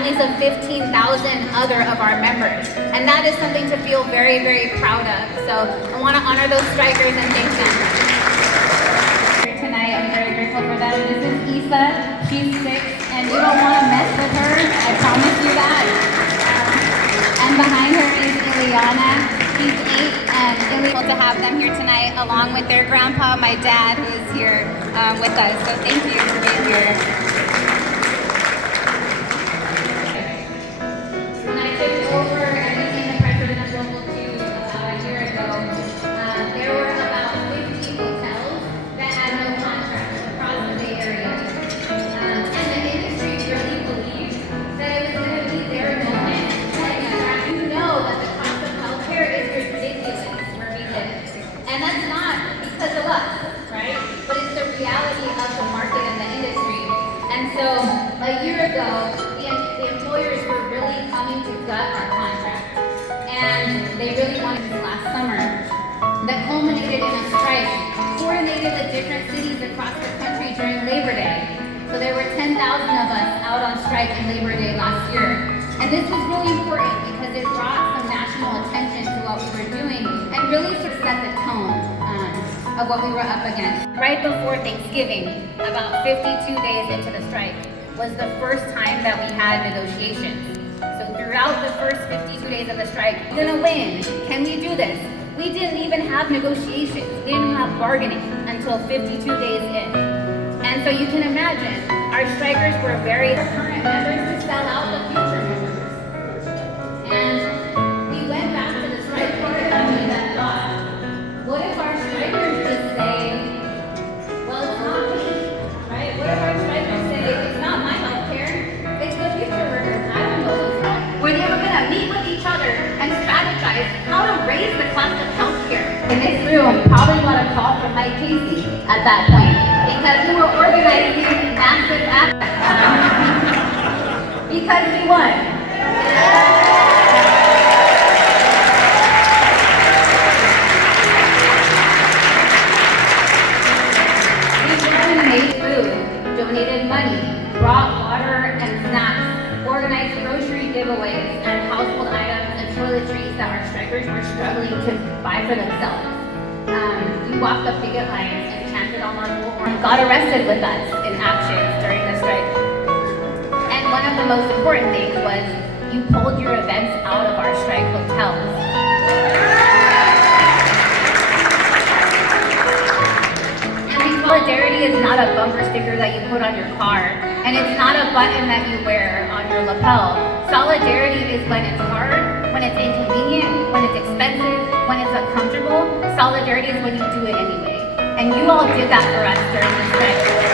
families of 15,000 other of our members. And that is something to feel very, very proud of. So I want to honor those strikers and thank them. Tonight, I'm very grateful for them. This is Isa. She's 6, and you don't want to mess with her. I promise you that. And behind her is Ileana. She's 8, and it's grateful to have them here tonight, along with their grandpa, my dad, who is here with us. So thank you for being here. When I took over and became the president of Local 2 about a year ago, there were about 50 hotels that had no contract across the Bay Area. And the industry really believed that it was going to be their moment. And you know that the cost of healthcare is ridiculous where we live. And that's not because of us, right? But it's the reality of the market and the industry. And so a year ago, the employers were really coming to gut our contract. And they really wanted this last summer. That culminated in a strike, coordinated the different cities across the country during Labor Day. So there were 10,000 of us out on strike in Labor Day last year. And this was really important because it brought some national attention to what we were doing and really sort of set the tone of what we were up against. Right before Thanksgiving, about 52 days into the strike, was the first time that we had negotiations. So throughout the first 52 days of the strike, we're gonna win. Can we do this? We didn't even have negotiations. We didn't have bargaining until 52 days in. And so you can imagine, our strikers were very current members to sell out the future members. And we went back to the strike part and we that thought, what if our strikers just say, well, it's not me, right? What if our strikers say, it's not my healthcare, it's the future workers, I don't know those guys. Where they were gonna meet with each other and strategize how to raise the cost of healthcare. In this room, probably got a call from Mike Casey at that point, because we were organizing massive actions. Because we won. Made food, donated money, brought water and snacks, organized grocery giveaways and household items and toiletries that our strikers were struggling to buy for themselves. We walked the picket lines and chanted on our bullhorn, got arrested with us in actions during the strike. And one of the most important things was you pulled your events out of our strike hotels. Solidarity is not a bumper sticker that you put on your car, and it's not a button that you wear on your lapel. Solidarity is when it's hard, when it's inconvenient, when it's expensive, when it's uncomfortable. Solidarity is when you do it anyway. And you all did that for us during the strike.